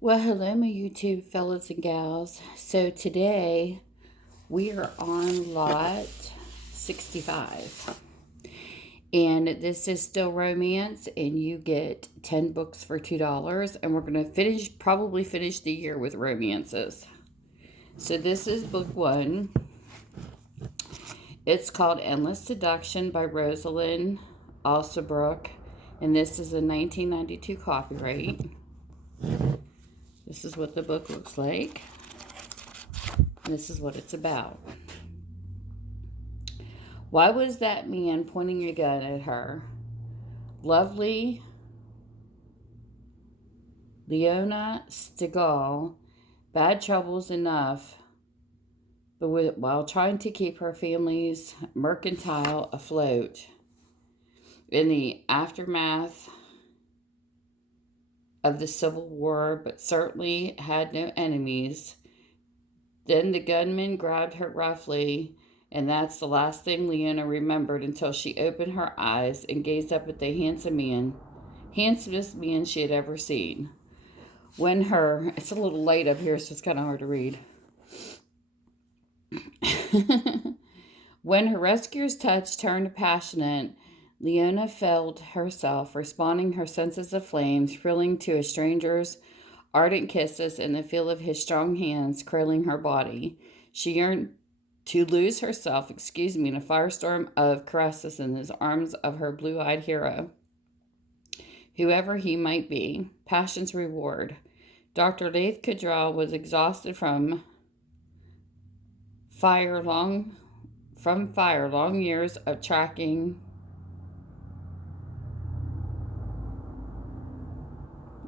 Well, hello, my YouTube fellas and gals. So today we are on lot 65. And this is still romance, and you get 10 books for $2. And we're going to probably finish the year with romances. So this is book one. It's called Endless Seduction by Rosalyn Alsobrook. And this is a 1992 copyright. This is what the book looks like. This is what it's about. Why was that man pointing a gun at her? Lovely Leona Sakol, bad troubles enough, but while trying to keep her family's mercantile afloat. In the aftermath of the Civil War, but certainly had no enemies. Then the gunman grabbed her roughly, and that's the last thing Leona remembered until she opened her eyes and gazed up at the handsomest man she had ever seen. It's a little light up here, so it's kind of hard to read. When her rescuer's touch turned passionate, Leona felt herself responding, her senses aflame, thrilling to a stranger's ardent kisses and the feel of his strong hands curling her body. She yearned to lose herself, in a firestorm of caresses in his arms of her blue-eyed hero, whoever he might be. Passion's reward. Dr. Leith Cadrell was exhausted from long years of tracking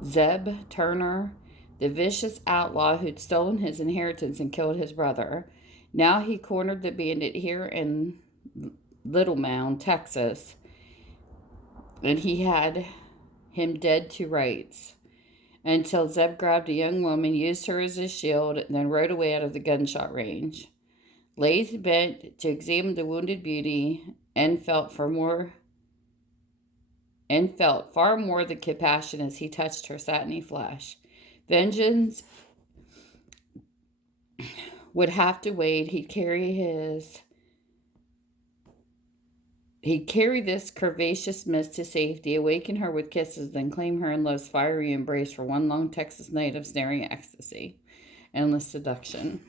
Zeb Turner, the vicious outlaw who'd stolen his inheritance and killed his brother. Now he cornered the bandit here in Little Mound, Texas, and he had him dead to rights. Until Zeb grabbed a young woman, used her as a shield, and then rode away out of the gunshot range. Leith bent to examine the wounded beauty and felt far more the compassion as he touched her satiny flesh. Vengeance would have to wait. He'd carry this curvaceous mist to safety, awaken her with kisses, then claim her in love's fiery embrace for one long Texas night of snaring ecstasy. Endless seduction.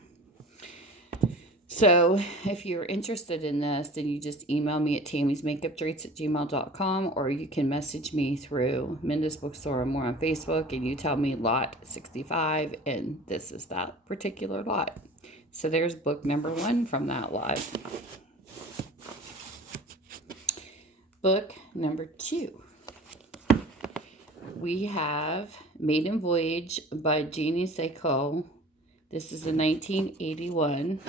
So, if you're interested in this, then you just email me at tammysmakeuptreats@gmail.com, or you can message me through Minda's Bookstore or more on Facebook, and you tell me lot 65, and this is that particular lot. So there's book number one from that lot. Book number two. We have Maiden Voyage by Jeannie Sakol. This is a 1981.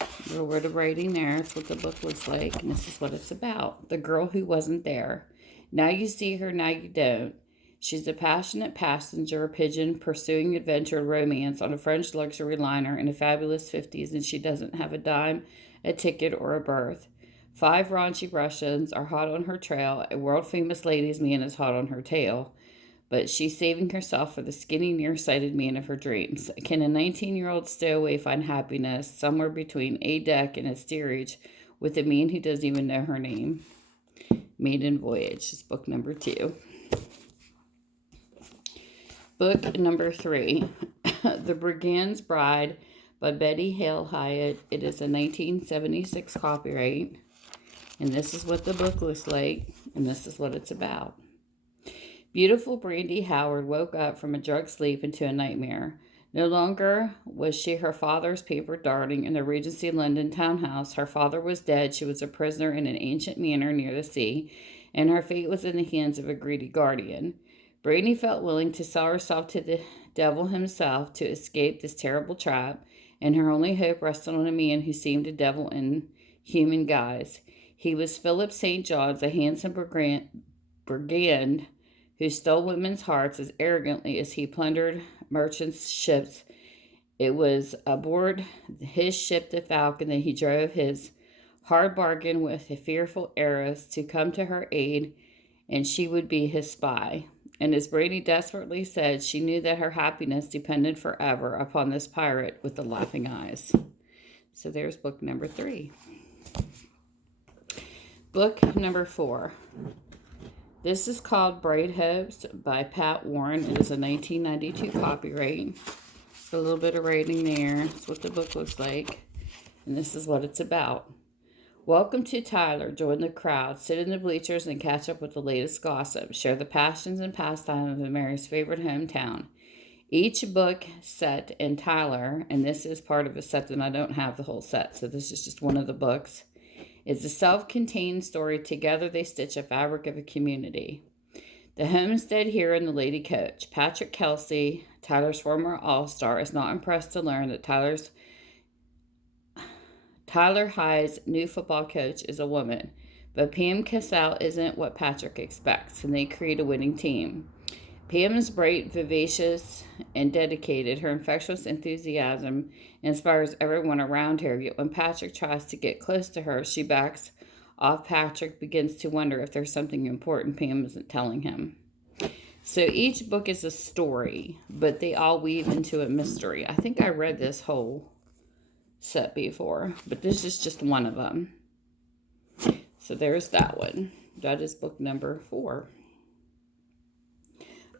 A little word of writing there. It's what the book looks like, and this is what it's about. The girl who wasn't there. Now you see her, now you don't. She's a passionate passenger pigeon pursuing adventure and romance on a French luxury liner in the fabulous 50s, and she doesn't have a dime, a ticket, or a berth. 5 raunchy Russians are hot on her trail. A world-famous ladies' man is hot on her tail. But she's saving herself for the skinny, nearsighted man of her dreams. Can a 19-year-old stowaway find happiness somewhere between a deck and a steerage with a man who doesn't even know her name? Maiden Voyage is book number 2. Book number 3, The Brigand's Bride by Betty Hale Hyatt. It is a 1976 copyright. And this is what the book looks like, and this is what it's about. Beautiful Brandy Howard woke up from a drug sleep into a nightmare. No longer was she her father's paper darling in the Regency London townhouse. Her father was dead. She was a prisoner in an ancient manor near the sea, and her fate was in the hands of a greedy guardian. Brandy felt willing to sell herself to the devil himself to escape this terrible trap, and her only hope rested on a man who seemed a devil in human guise. He was Philip St. John's, a handsome brigand who stole women's hearts as arrogantly as he plundered merchants' ships. It was aboard his ship, the Falcon, that he drove his hard bargain with a fearful heiress to come to her aid, and she would be his spy. And as Brady desperately said, she knew that her happiness depended forever upon this pirate with the laughing eyes. So there's book number 3. Book number 4. This is called Bright Hopes by Pat Warren. It is a 1992 copyright. A little bit of writing there. That's what the book looks like. And this is what it's about. Welcome to Tyler. Join the crowd. Sit in the bleachers and catch up with the latest gossip. Share the passions and pastimes of Mary's favorite hometown. Each book set in Tyler, and this is part of a set that I don't have the whole set, so this is just one of the books. It's a self-contained story. Together they stitch a fabric of a community. The homestead hero and the lady coach. Patrick Kelsey, Tyler's former all-star, is not impressed to learn that Tyler High's new football coach is a woman. But Pam Cassell isn't what Patrick expects, and they create a winning team. Pam is bright, vivacious, and dedicated. Her infectious enthusiasm inspires everyone around her, yet when Patrick tries to get close to her, she backs off. Patrick begins to wonder if there's something important Pam isn't telling him. So each book is a story, but they all weave into a mystery. I think I read this whole set before, but this is just one of them. So there's that one. That is book number 4.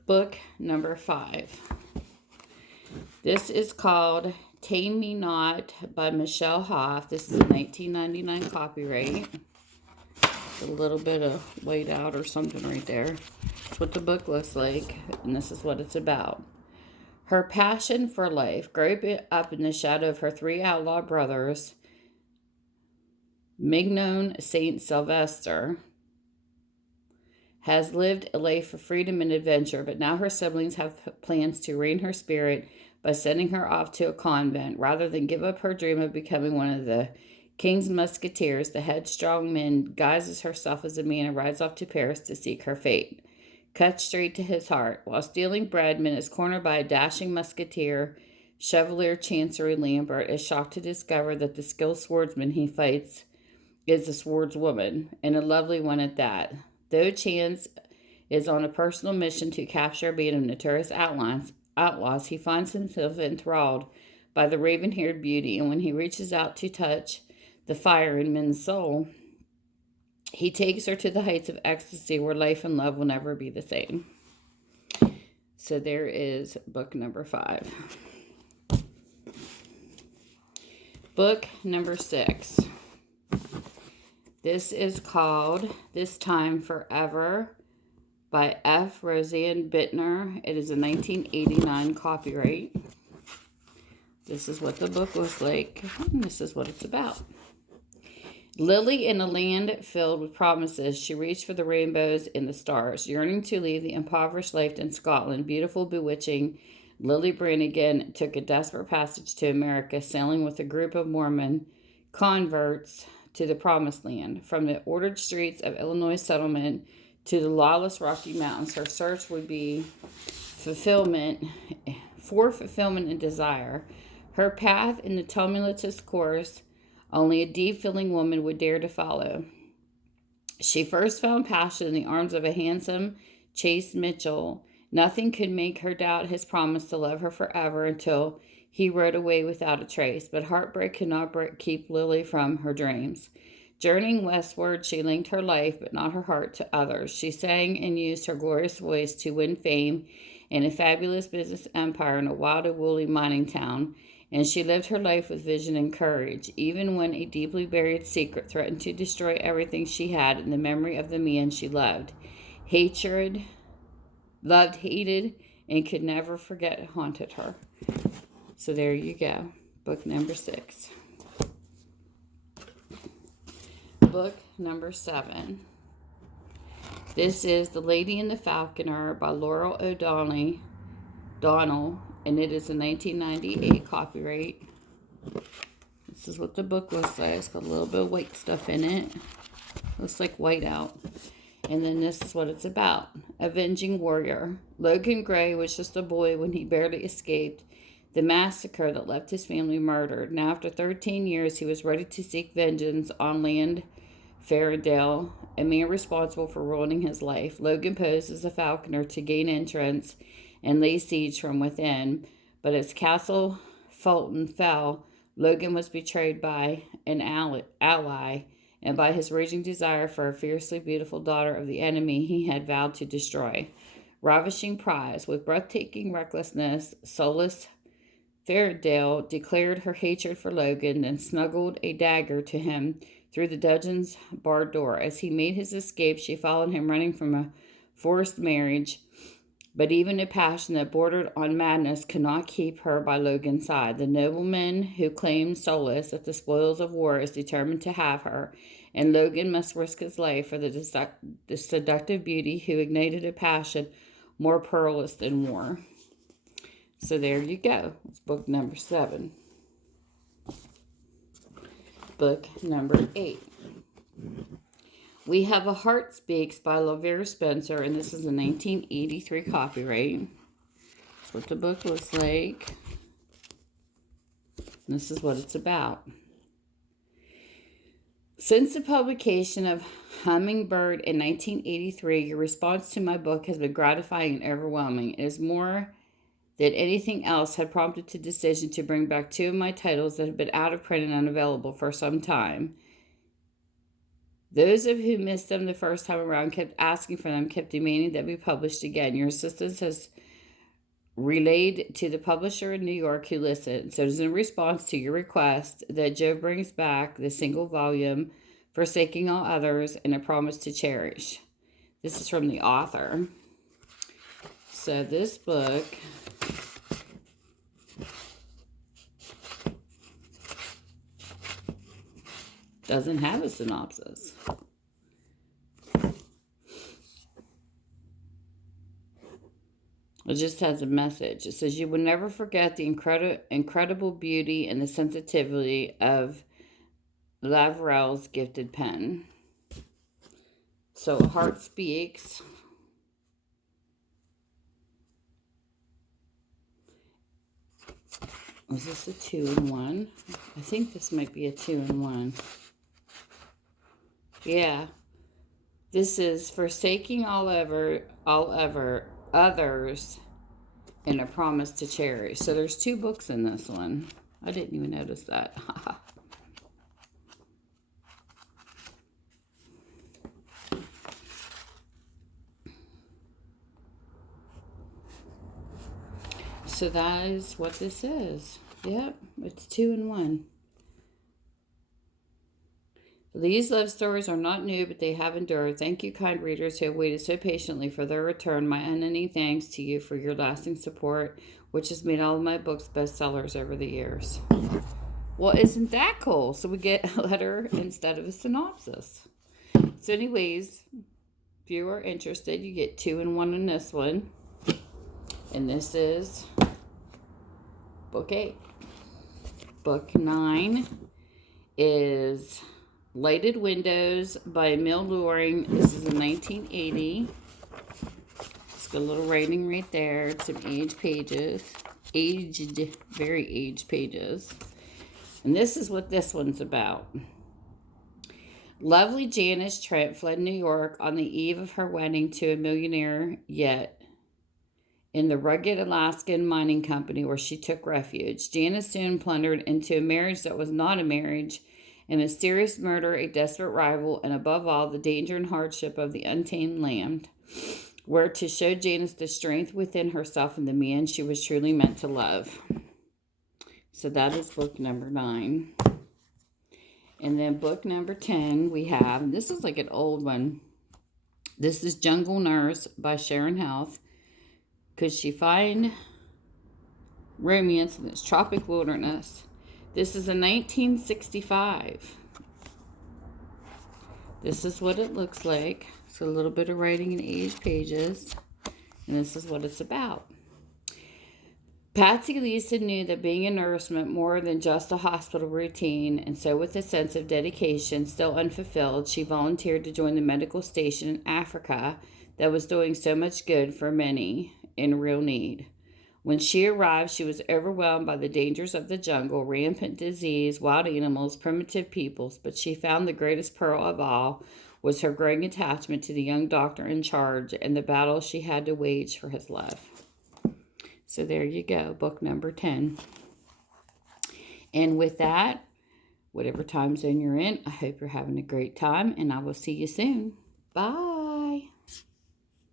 Book number 5. This is called Tame Me Not by Michele Hauf. This is a 1999 copyright. A little bit of white out or something right there. That's what the book looks like, and this is what it's about. Her passion for life, growing up in the shadow of her 3 outlaw brothers, Mignon St. Sylvester, has lived a life of freedom and adventure, but now her siblings have plans to rein her spirit by sending her off to a convent. Rather than give up her dream of becoming one of the King's Musketeers, the headstrong man guises herself as a man and rides off to Paris to seek her fate. Cut straight to his heart. While stealing bread, Min is cornered by a dashing musketeer. Chevalier Chancery Lambert is shocked to discover that the skilled swordsman he fights is a swordswoman, and a lovely one at that. Though Chance is on a personal mission to capture a band of notorious outlaws, he finds himself enthralled by the raven-haired beauty, and when he reaches out to touch the fire in Min's soul, he takes her to the heights of ecstasy where life and love will never be the same. So there is book number 5. Book number 6. This is called This Time Forever by F. Rosanne Bittner. It is a 1989 copyright. This is what the book looks like, and this is what it's about. Lily, in a land filled with promises, she reached for the rainbows and the stars. Yearning to leave the impoverished life in Scotland, beautiful, bewitching Lily Brannigan took a desperate passage to America, sailing with a group of Mormon converts to the Promised Land. From the ordered streets of Illinois settlement to the lawless Rocky Mountains, her search would be fulfillment and desire. Her path in the tumultuous course only a deep-feeling woman would dare to follow. She first found passion in the arms of a handsome, chaste Mitchell. Nothing could make her doubt his promise to love her forever until he rode away without a trace. But heartbreak could not keep Lily from her dreams. Journeying westward, she linked her life, but not her heart, to others. She sang and used her glorious voice to win fame in a fabulous business empire in a wild and woolly mining town. And she lived her life with vision and courage, even when a deeply buried secret threatened to destroy everything she had in the memory of the man she loved. Hated, and could never forget haunted her. So there you go. Book number 6. Book number 7. This is The Lady and the Falconer by Laurel O'Donnell, and it is a 1998 copyright. This is what the book looks like. It's got a little bit of white stuff in it. Looks like white out. And then this is what it's about. Avenging Warrior. Logan Gray was just a boy when he barely escaped the massacre that left his family murdered. Now, after 13 years, he was ready to seek vengeance on land Fairdale, a man responsible for ruining his life. Logan posed as a falconer to gain entrance and lay siege from within, but as Castle Fulton fell, Logan was betrayed by an ally and by his raging desire for a fiercely beautiful daughter of the enemy he had vowed to destroy. Ravishing prize, with breathtaking recklessness, soulless Fairdale declared her hatred for Logan, then snuggled a dagger to him through the dungeon's barred door. As he made his escape, she followed him, running from a forced marriage. But even a passion that bordered on madness could not keep her by Logan's side. The nobleman who claimed solace at the spoils of war is determined to have her, and Logan must risk his life for the seductive beauty who ignited a passion more perilous than war. So there you go. It's book number 7. Book number 8. We have A Heart Speaks by Lavyrle Spencer, and this is a 1983 copyright. That's what the book looks like. And this is what it's about. Since the publication of Hummingbird in 1983, your response to my book has been gratifying and overwhelming. It is more than anything else had prompted the decision to bring back 2 of my titles that have been out of print and unavailable for some time. Those of who missed them the first time around kept asking for them, kept demanding that be published again. Your assistance has relayed to the publisher in New York who listened. So it is in response to your request that Joe brings back the single volume, Forsaking All Others, and A Promise to Cherish. This is from the author. So this book doesn't have a synopsis. It just has a message. It says, you will never forget the incredible beauty and the sensitivity of Lavyrle's gifted pen. So, Heart Speaks. Was this a 2-in-1? I think this might be a 2-in-1. Yeah. This is Forsaking All Others, and A Promise to Cherish. So there's 2 books in this one. I didn't even notice that. So that is what this is. Yep, it's 2-in-1. These love stories are not new, but they have endured. Thank you, kind readers who have waited so patiently for their return. My unending thanks to you for your lasting support, which has made all of my books bestsellers over the years. Well, isn't that cool? So we get a letter instead of a synopsis. So anyways, if you are interested, you get 2-in-1 in this one. And this is book 8. Book 9 is Lighted Windows by Emilie Loring. This is in 1980. It's got a little writing right there. Some aged pages. Very aged pages. And this is what this one's about. Lovely Janice Trent fled New York on the eve of her wedding to a millionaire yet in the rugged Alaskan mining company where she took refuge. Janice soon plundered into a marriage that was not a marriage, a mysterious murder, a desperate rival, and above all, the danger and hardship of the untamed land, were to show Janice the strength within herself and the man she was truly meant to love. So that is book number 9. And then book number 10 we have, this is like an old one. This is Jungle Nurse by Sharon Heath. Could she find romance in this tropic wilderness? This is a 1965. This is what it looks like. So a little bit of writing in aged pages. And this is what it's about. Patsy Lisa knew that being a nurse meant more than just a hospital routine, and so with a sense of dedication still unfulfilled, she volunteered to join the medical station in Africa that was doing so much good for many in real need. When she arrived, she was overwhelmed by the dangers of the jungle, rampant disease, wild animals, primitive peoples, but she found the greatest pearl of all was her growing attachment to the young doctor in charge and the battle she had to wage for his love. So there you go, book number 10. And with that, whatever time zone you're in, I hope you're having a great time, and I will see you soon. Bye.